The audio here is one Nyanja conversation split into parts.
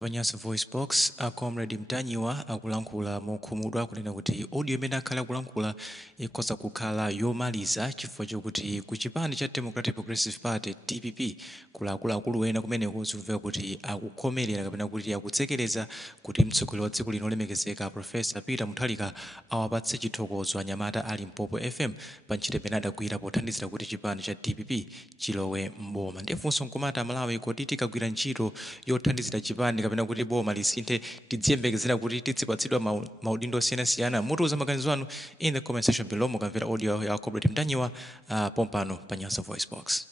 Vanyaso voice box Comrade Mtanyiwa akulankhula mokhumudwa kunena kuti audio imene akhala akulankhula ikhoza kukhala yomaliza chifukwa chokuti ku chipani cha Democratic Progressive Party DPP akuluakulu ena kumeneko zimveka kuti akukhomerera kapena kuti akutsekereza kuti mtsogoleri wa dziko lino olemekezeka Professor Peter Mutharika awapatse chithokozo anyamata ali Limpopo FM pa ntchito imene adagwira pothandizira kuti chipani cha DPP chilowe mboma. Ndifunso nkumati Malawi kuti tikagwira ntchito yothandizira chipani kapena kuti boma lisinthe tidziyembekezera kuti tizipatsidwa maudindo osiyanasiyana. Mutuza maganizo anu in the comment section below. Mukamvera audio ya Comrade Mtanyiwa pompano pa Nyaso voice box.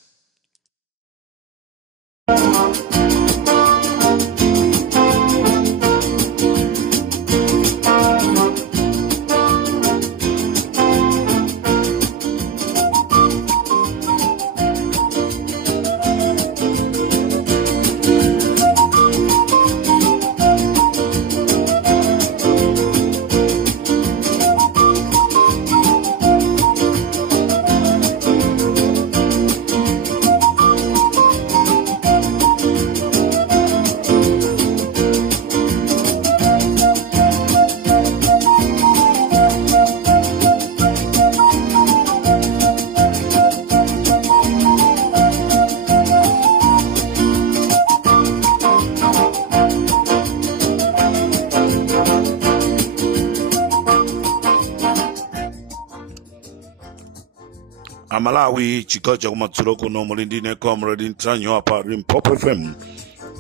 Malawi chigawo cha kumadzulo kuno muli ndine Comrade Mtanyiwa pa Limpopo FM.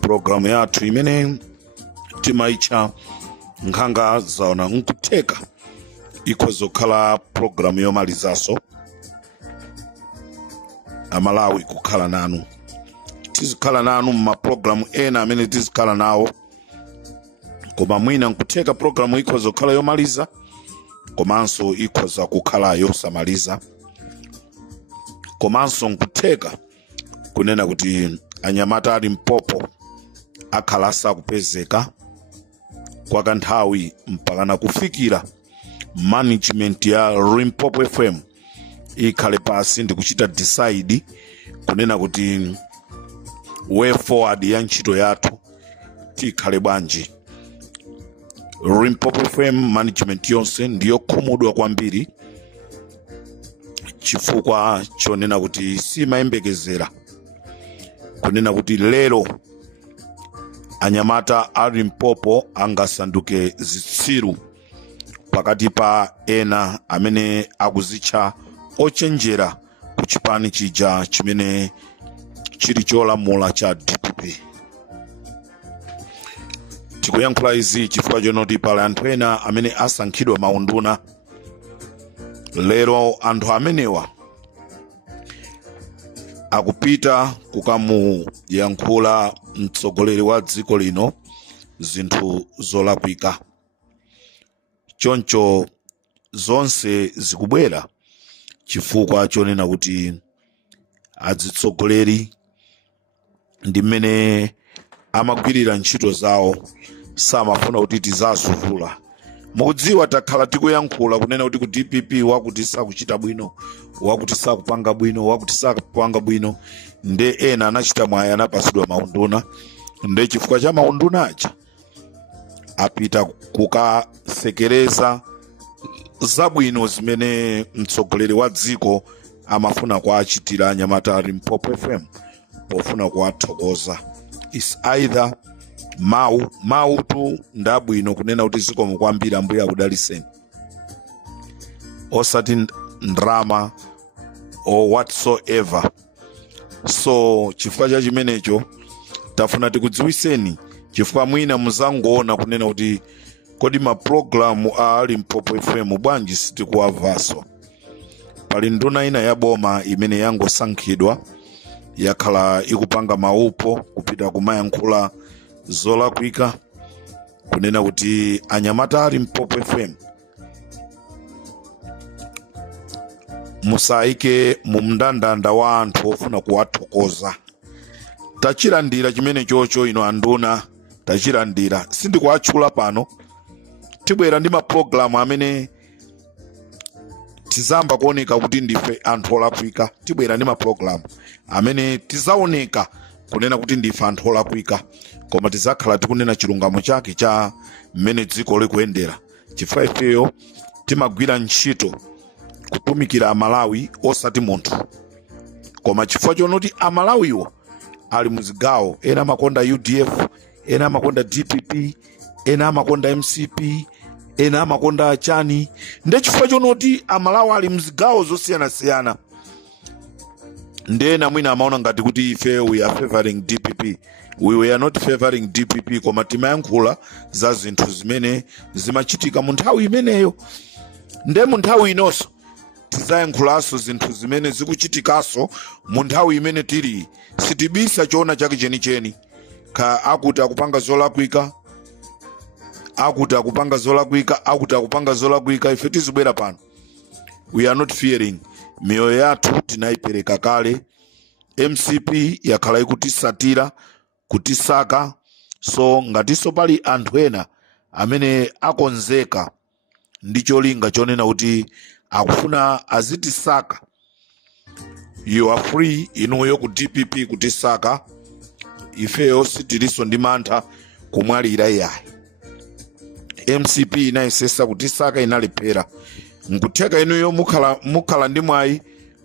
Programu yathu imene timaitcha nkhanga zaona nkuteka ikhoza kukhala programu yomalizaso Malawi kukhala nanu. Tizikhala nanu m'maprogramu ena amene tizikhala nawo, koma mwina nkuteka programu ikhoza kukhala yomaliza komanso ikhoza kukhala yosamaliza. Komanso nkuteka kunena kuti anyamata ali Limpopo akhala sakupezeka kwa kanthawi mpakana kufikira management ya Limpopo FM ikhale pasi ndi kuchita decide kunena kuti way forward ya ntchito yathu tikhale bwanji. Limpopo FM management yonse ndiyo khumudwa kwambiri chifukwa chonena kuti simayembekezera kunena kuti lero anyamata a Limpopo angasanduke zitsiru pakati pa ena amene akuzitcha ochenjera ku chipani chija chimene chili cholamula cha DPP. Tikuyankhula izi chifukwa chonoti pali anthu ena amene asankhidwa maunduna. Lero anthu amenewa akupita kukamuyankhula mtsogoleri wa dziko lino zinthu zolakwika. Choncho zonse zikubwera chifukwa chonena kuti adzitsogoleri ndi mmene amagwirira ntchito zawo samafuna kuti tizazuvula. Mukudziwa takhala tikuyankhula kunena kuti ku DPP wakuti sakuchita bwino, wakuti sakupanga bwino, wakuti sakupanga bwino, nde ena anachita mwayi anapasidwa maunduna, nde chifukwa cha maunduna aja apita kukasekereza zabwino zimene mtsogoleri wa dziko amafuna kuachitira anyamata a Limpopo FM pofuna kuwathokoza. Is either mau tu ndabwino kunena kuti zikomo kwambiri ambuye akudaliseni, osati ndrama or whatsoever. So chifukwa cha chimenecho tafuna tikudziwiseni chifukwa mwina muzangoona kunena kuti kodi maprogramu a Limpopo FM bwanji sitikuwavaso. Pali nduna ina ya boma imene yangosankhidwa yakhala ikupanga maupo kupita kumayankhula zolakwika kunena kuti anyamata a Limpopo FM musaike mu mndandanda wa anthu ofuna kuwathokoza. Tachilandira chimene chocho ino anduna tachilandira, sindikuwatchula pano. Tibwera ndi maprogramu amene tizamba kuoneka kuti ndife anthu olakwika. Tibwera ndi maprogramu amene tizaoneka kunena kuti ndife anthu olakwika, koma tizakhala tikunena chilungamo chake cha mmene dziko likuyendera, chifukwa ifeyo timagwira ntchito kutumikira Amalawi osati munthu. Koma chifukwa chonoti Amalawiwo ali muzigawo, ena amakonda UDF, ena amakonda DPP, ena amakonda MCP, ena amakonda chani, nde chifukwa chonoti Amalawi ali mzigawo zosiyanasiyana, ndena mwina amaona ngati kuti ife we are favoring DPP. We are not favoring DPP, koma timayankhula za zinthu zimene zimachitika mu nthawi imeneyo. Nde mu nthawi inonso tizayankhulanso zinthu zimene zikuchitikaso mu nthawi imene tili, sitibisa choona chake chenicheni. Ka akuti akupanga zolakwika, akuti akupanga zolakwika, akuti akupanga zolakwika, ife tizibwera pano. We are not fearing. Mioyo yathu tinaipereka kale. MCP yakhala ikutisatira, kutisaka, so ngatiso pali anthu ena amene akonzeka ndi cholinga chonena kuti akufuna azitisaka, you are free inuyo ku DPP kutisaka, ifeyo sitiliso ndi mantha kumwalira yayi. MCP inayesesa kutisaka, inalephera. Nkutheka inuyo mukhala ndi mwayi,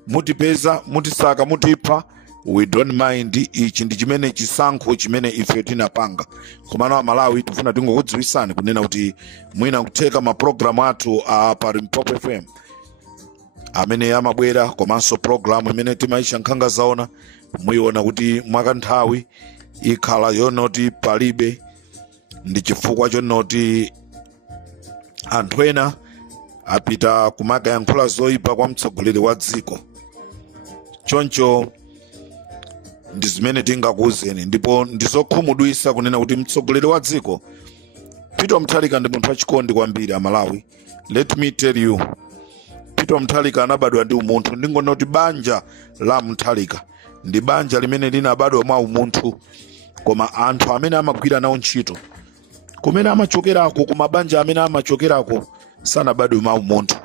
mutipeza, mutisaka, mutipha, we don't mind. Ichi ndi chimene chisankho chimene ife tinapanga. Komano Amalawi tifuna tingokudziwisani kunena kuti mwina kutheka maprogramu athu pa Limpopo FM amene amabwera, komanso programu imene timaisha nkhanga zaona, muiona kuti mwakanthawi ikhala yonoti palibe, ndi chifukwa chonoti anthu ena apita kumakayankhula zoyipa kwa mtsogoleri wa dziko. Choncho ndi zimene tingakuwuzeni, ndipo ndizokhumudwisa kunena kuti mtsogoleri wa dziko Peter Mutharika ndi munthu wachikondi kwambiri Amalawi. Let me tell you, Peter Mutharika anabadwa ndi umunthu. Ndingona kuti banja la Mutharika ndi banja limene linabadwa mwa umunthu, koma anthu amene amagwira nawo ntchito kumene amachokerako, kumabanja amene amachokerako sanabadwe mwa umunthu.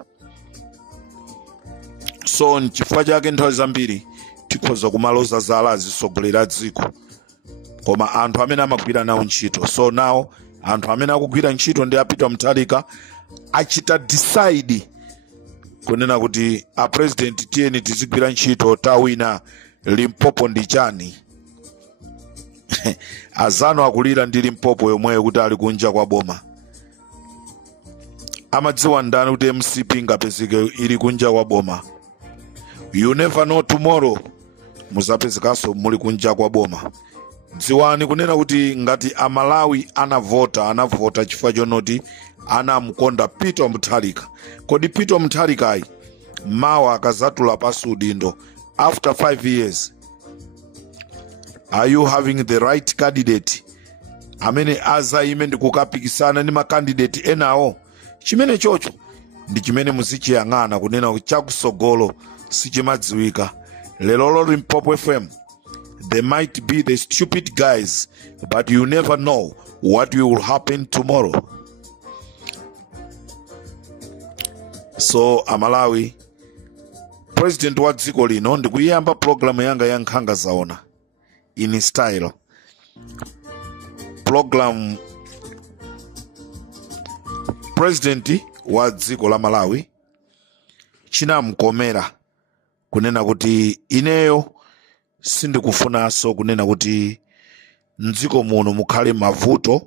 So nchifukwa chake nthawi zambiri tikhoza kumaloza zala azisogolera dziko, koma anthu amene amagwira nawo ntchito. So nawo anthu amene akugwira ntchito ndi Peter Mutharika achita decide kunena kuti a president tiyeni tizigwira ntchito tawina Limpopo ndi chani. Azano akulira ndi Limpopo yomweyo kuti ali kunja kwa boma. Amadziwa ndani kuti MCP ngapezeke ili kunja kwa boma. You never know tomorrow muzapezekaso muli kunja kwa boma. Dziwani kunena kuti ngati Amalawi anavota chifukwa chonoti anamukonda Peter Mutharika. Kodi Peter Mutharika mawa akazatula pasi udindo after 5 years, are you having the right candidate amene azaime ndi kukapikisana ndi makandidate enawo? Chimene chocho ndi chimene muzichiyang'ana kunena kuti chakusogolo sichimadziwika. Lero Limpopo FM, they might be the stupid guys, but you never know what will happen tomorrow. So Amalawi, president wa dziko lino ndikuyamba programu yanga ya nkhanga zaona in style. Program president wa dziko la Malawi chinamkomera kunena kuti ineyo sindikufunaso kunena kuti mdziko muno mukhale mavuto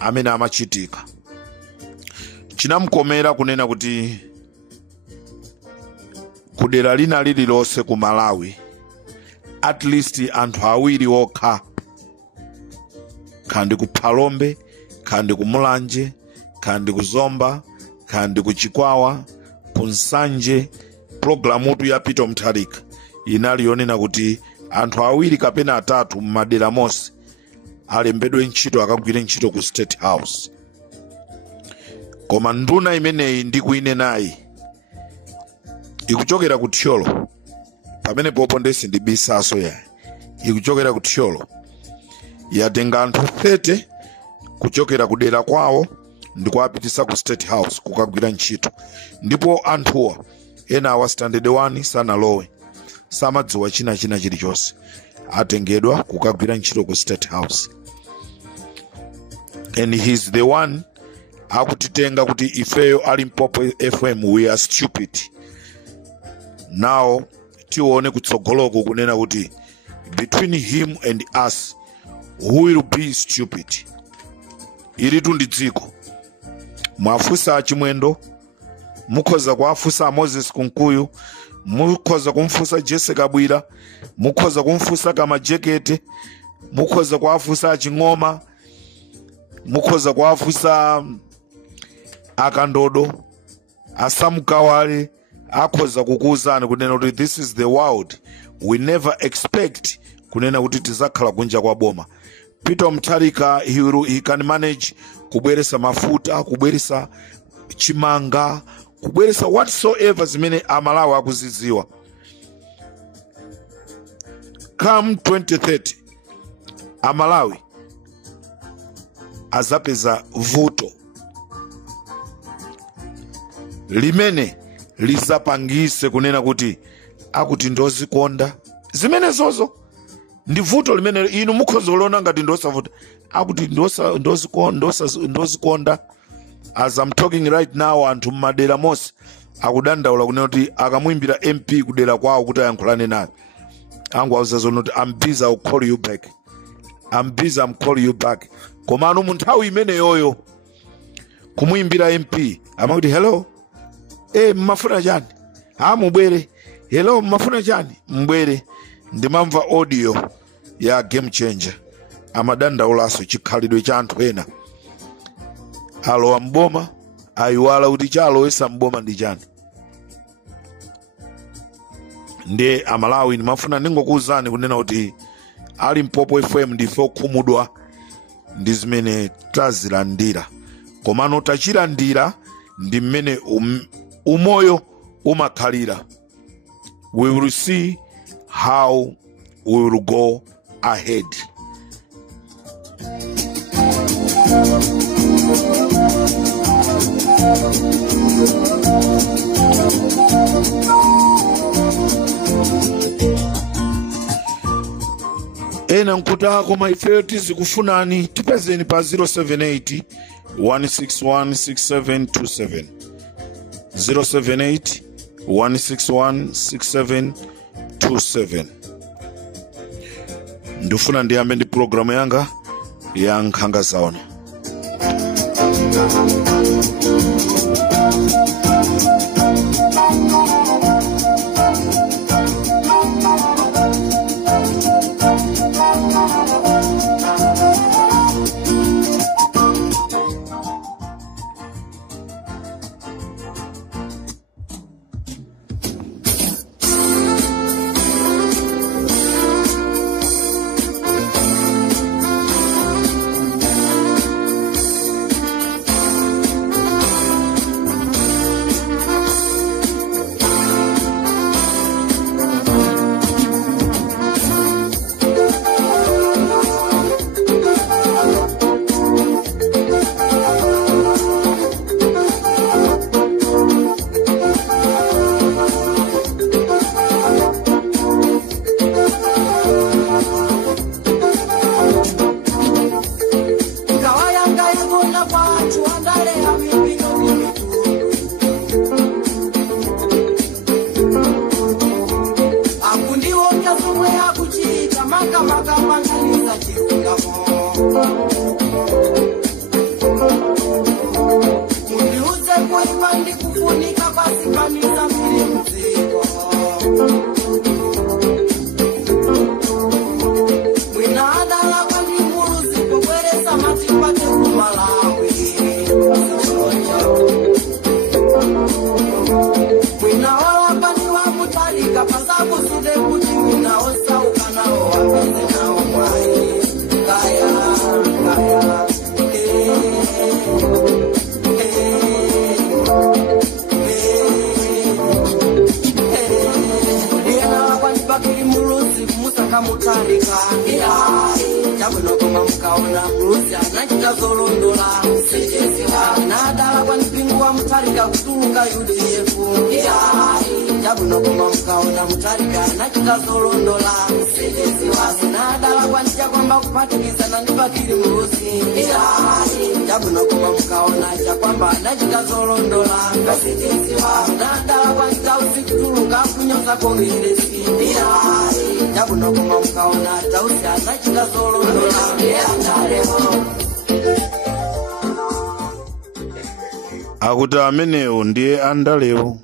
amene amachitika. Chinamkomera kunena kuti kudera lina lililonse ku Malawi at least anthu awiri okha, kandi ku Phalombe, kandi ku Mulanje, kandi ku Zomba, kandi ku Chikwawa, ku Nsanje, programu ya Peter Mutharika inali yonena kuti anthu awiri kapena atatu mmadera monse alembedwe ntchito akagwire ntchito ku State House. Koma nduna imeneyi ndikuine nayi ikuchokera ku Thyolo, pamene popo ndesi ndibisaso ya ikuchokera ku Thyolo, yatenga anthu 30 kuchokera kudera kwawo ndikuapitisa ku State House kukagwira ntchito, ndipo anthuwa ena wa standard 1 sanalowe, samadziwa china chilichonse, atengedwa kukagwira ntchito ku State House. And he's the one akutitenga kuti ifeyo ali Limpopo FM we are stupid. Now tione kutsogoloko kunena kuti between him and us who will be stupid. Ili tundi dziko mwafusa achimwendo, mukhoza kuafusa Moses Kunkuyu, mukhoza kumfusa Jesse Kabwira, mukhoza kumfusa Kamajekete, mukhoza kuafusa Chingoma, mukhoza kuafusa Akandodo, Asamukawale, akhoza kukuuzani kunena kuti this is the world we never expect kunena kuti tizakhala kunja kwa boma. Peter Mutharika, he can manage kubweresa mafuta, kubweresa chimanga, kubweresa whatsoever zimene amalawi akuzidziwa. Come 2030 amalawi azapeza voto limene lizapangise kunena kuti akuti ndozikonda zimene zozo ndi voto limene inu mukhoza kuona ngati ndosavuta, akuti ndozikonda. As I'm talking right now, anthu mmadera mose akudandaula kunena kuti akamwimbira MP kudera kwawo kuti ayankhulane naye angwauza zonoti I'm busy, I'll call you back. I'm busy, I'm calling you back. Komano munthawi imene yoyo kumwimbira MP amakuti hello, mmafuna chani? Mubwere. Hello, mmafuna chani? Mbwere. Ndimamva audio ya Game Changer amadandaulaso chikhalidwe cha anthu ena alowa mboma ayiwala kuti chalowesa mboma ndi chani. Ndiye amalawi ndimafuna ndingokuwuzani kunena kuti ali Limpopo FM ndife okhumudwa ndi zimene tazilandira, komano tachilandira ndi mmene umoyo umakhalira. We will see how we will go ahead. Ena nkuta koma ifeyo tizikufunani tipezeni pa 078 161 6727 078 161 6727. Ndifuna ndiyambe ndi programu yanga ya Nkhanga Zaona. Mutarika, yeah, mkaona mrusi anachita zolondola nadala kwa mpingu wa mtarika kutunga UDF jabuno kuma mkaona mtarika anachita zolondola nadala kwa ncha kwamba kupatikiza na nipakiri mrusi jabuno kuma mkaona cha kwamba anachita zolondola nadala kwa ncha usikutuluka kunyoza kongilesi jabuno kuma mkaona tausi anachita zolondola akuti amenewo ndiye andalewo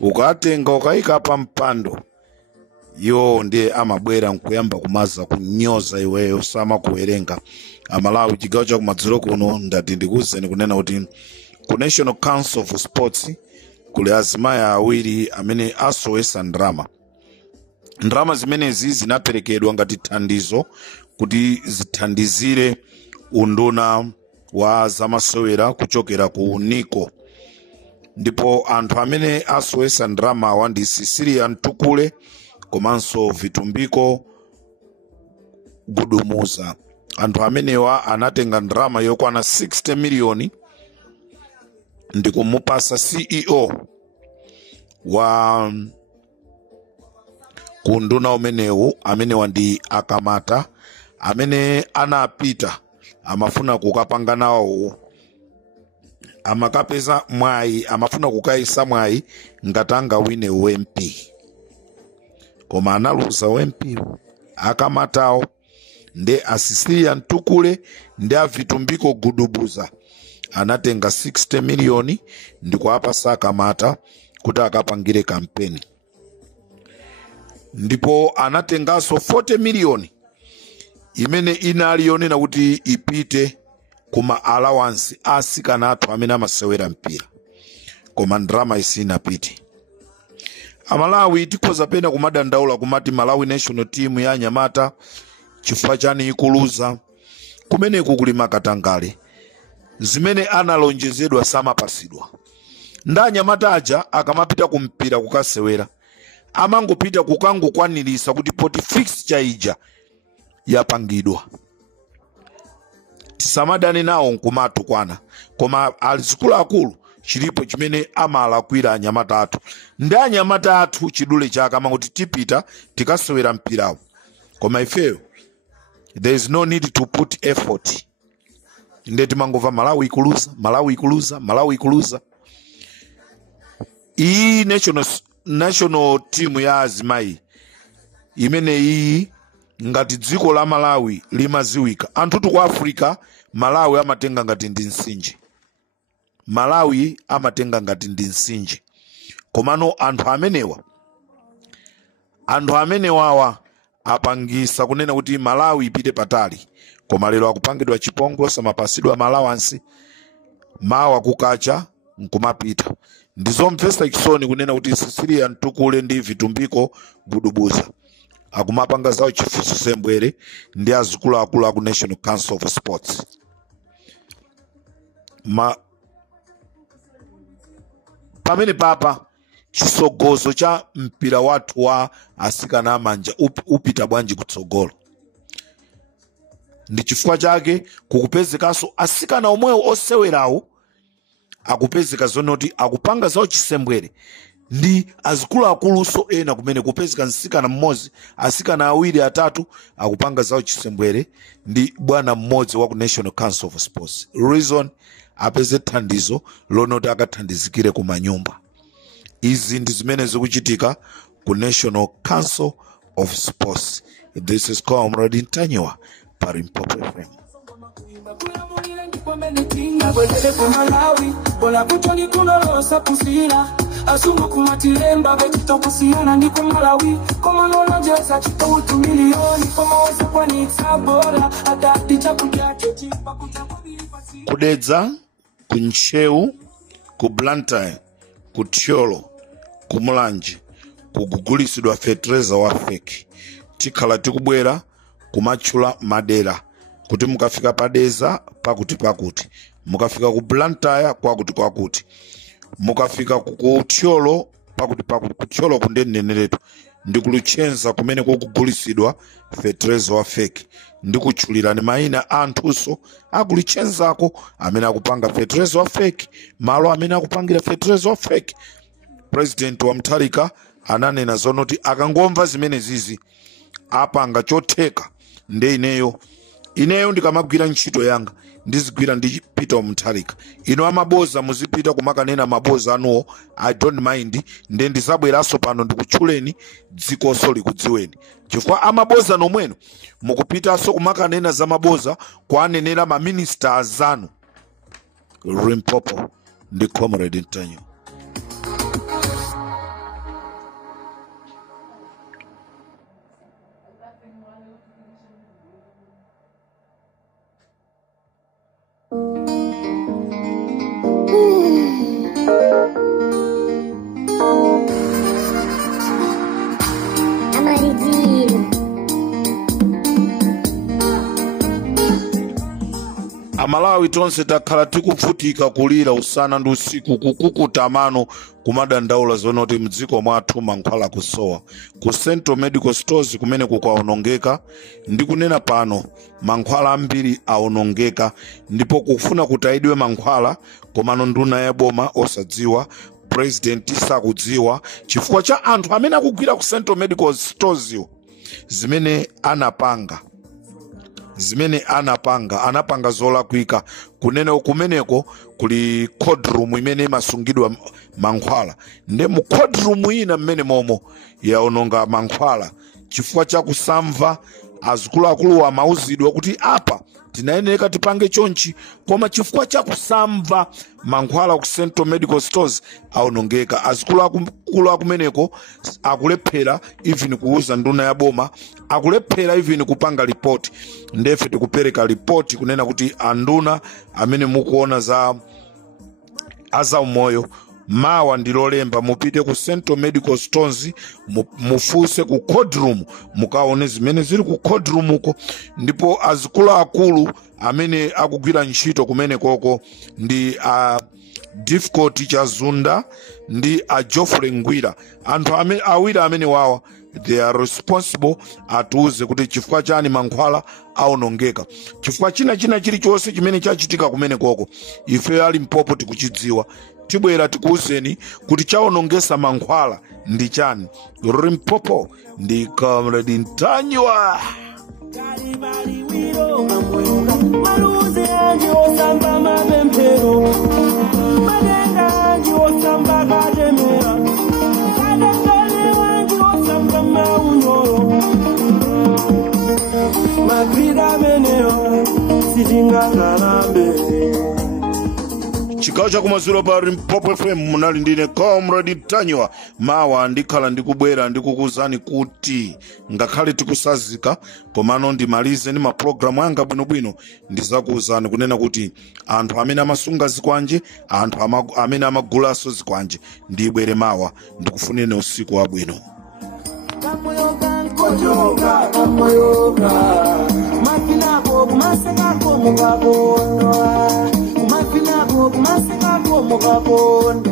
ukatenga ukaika pa mpando yo ndiye amabwera nkuyamba kumaza kunyoza iweyo sama kuwerenga amalawi chigawo cha kumadzulo kuno ndati ndikuwuzeni kunena kuti ku National Council of Sports kuli azimayi awiri amene asowesa ndrama zimenezi zinaperekedwa ngati thandizo kuti zithandizire unduna wa zamasewera kuchokera ku NICO. Ndipo anthu amene asowesa ndrama wa ndi Cecilia Ntukule komanso Vitumbiko Gudumuza. Anthu amenewa anatenga ndrama yokwana 60 miliyoni ndi kumupasa CEO wa kunduna umenewu amenewa ndi Akamata amene anapita amafuna kukapanga nawo amakapeza mwayi amafuna kukaisa mwayi ngatanga wine UMP koma analuza UMP Akamatawo ndi Cecilia Ntukule ndi Vitumbiko Gudubuza anatenga 60 miliyoni ndi kuapasa Akamata kuti akapangire kampeni. Ndipo anatengaso 40 miliyoni imene inaliyonena kuti ipite kuma allowance asikana athu amene amasewera mpira koma ndrama isinapite. Amalawi tikhoza pena kumadandaula kumati Malawi national team ya anyamata chifukwa chani ikuluza kumeneku kuli makatangale zimene analonjezedwa samapasidwa. Nda anyamata aja akamapita kumpira kukasewera amangopita kukangokwanirisa kuti poti fixture ija yapangidwa. Tisamadane nawo nkumatu kwana koma alizikulu akulu chilipo chimene amalakwira anyamata athu. Ndi anyamata athu chidule chaka amanguti tipita tikasewera mpirawo koma ifeyo there is no need to put effort. Ndeti mangova Malawi ikuluza. Iyi national team ya azimayi imene iyi ngati dziko la Malawi limaziwika anthu tu ku Africa Malawi amatenga ngati ndi nsinje. Komano anthu amenewa apangisa kunena kuti Malawi ipite patali koma lero akupangidwa chipongwe samapasidwa malawansi mawa kukacha nkumapita. Ndizomvesa chisoni kunena kuti Cecilia Ntukule ndi Vitumbiko Gudubuza akumapanga zawo chifuso sembwere ndi azikulu akulu aku National Council of Sports. Pamene papa chisogozo cha mpira watu wa asikana amanja upita bwanji kutsogolo. Ndi chifukwa chake kukupezekaso asikana omwewo osewerawo akupezeka zonoti akupanga zawo chisembwere ndi azikulu akuluso ena kumene kupezeka nsikana mmozi asikana awiri atatu akupanga zawo chisembwere ndi bwana mmodzi wa ku National Council of Sports. Reason apeze thandizo lonoti akathandizikire ku manyumba. Izi ndi zimene zikuchitika ku National Council of Sports. This is Comrade Ntanyiwa Parimpopo FM. Kudedza, kunchewu, kublantae, kutiolo, kumulanji, kugugulisidwa fetreza wa feki. Tikhala tikubwera kumachula madera. Kuti mukafika padeza pakuti. Mukafika ku Blantyre kwakuti. Mukafika ku Tiolo pakuti kutcholo kundeneneretu ndikuluchenza kumene kukugulisidwa fetereza wa fake ndikutchulirani mayina anthuso akulichenzako amene akupanga fetereza wa fake malo amene akupangira fetereza wa fake. President wa Mutharika ananena zonoti akangomva zimene zizi apanga chotheka nde ineyo ndikamagwira ntchito yanga ndizigwira ndi Peter Mutharika. Ino amaboza muzipita kumakanena maboza anuwo I don't mind nde ndizabweraso pano ndikutchuleni dzikoso likudziweni chifukwa amaboza nomweno mukupitaso kumakanena za maboza kwanenera ma ministers anu. Limpopo ndi Comrade Mtanyiwa. Amalawi tonse takhala tikuvutika kulira usana ndi usiku kukukuta mano kumadandaula zonoti mdziko mwathu mankhwala kusowa ku Central Medical Stores kumene kukaonongeka ndi kunena pano mankhwala ambiri aonongeka ndipo kufuna kutayidwe mankhwala komano nduna ya boma osadziwa president sakudziwa chifukwa cha anthu amene akugwira ku Central Medical Stores zimene anapanga zolakwika kunena kumeneko kuli code room imene imasungidwa mankhwala nde mu code room ina mmene momo yaononga mankhwala chifukwa cha kusamva azikuluakulu amauzidwa kuti apa tinayeneka tipange chonchi koma chifukwa cha kusamva mankhwala ku Central Medical Stores aonongeka. Azikuluakulu akumeneko akulephera even kuuza nduna ya boma akulephera even kupanga report ndefe tikupereka report kunena kuti anduna amene mukuona za umoyo mawa ndilolemba mupite ku Central Medical Stores mufuse ku code room mukaone zimene zili ku code room uko ndipo azikuluakulu amene akugwira ntchito kumene koko ndi difficult Chazunda ndi Geoffrey Ngwira anthu awiri amene wawa they are responsible atuze kuti chifukwa chani mankhwala aonongeka chifukwa china chilichonse chimene chachitika kumene koko ife ali Limpopo tikuchidziwa tibwera tikuuzeni kuti chaonongesa mankhwala ndi chani. Limpopo ndi Comrade Mtanyiwa. Chikawo cha kumasula pa Limpopo FM munali ndine Comrade Mtanyiwa mawa ndikhala ndikubwera ndikukuzani kuti ngakhale tikusazika komano ndimalize ndi maprogramu anga bwinobwino ndizakuuzani kunena kuti anthu amene amasunga zikwanje anthu amene amagulaso zikwanje ndibwere mawa ndikufuneni usiku wabwino. Kumaseka ko mugabondo